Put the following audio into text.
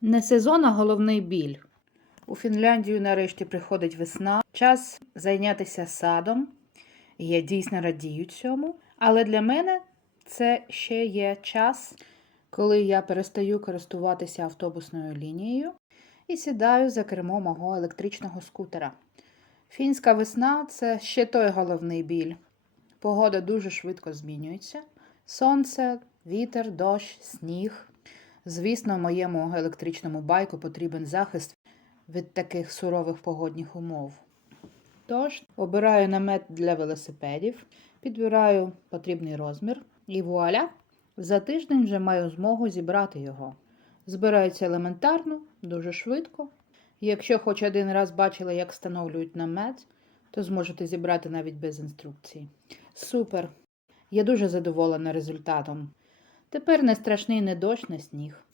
Не сезон, а головний біль. У Фінляндію нарешті приходить весна. Час зайнятися садом. Я дійсно радію цьому. Але для мене це ще є час, коли я перестаю користуватися автобусною лінією і сідаю за кермо мого електричного скутера. Фінська весна це ще той головний біль. Погода дуже швидко змінюється. Сонце, вітер, дощ, сніг. Звісно, моєму електричному байку потрібен захист від таких сурових погодних умов. Тож, обираю намет для велосипедів, підбираю потрібний розмір і вуаля, за тиждень вже маю змогу зібрати його. Збирається елементарно, дуже швидко. Якщо хоч один раз бачили, як встановлюють намет, то зможете зібрати навіть без інструкцій. Супер! Я дуже задоволена результатом. Тепер не страшний не дощ, не сніг.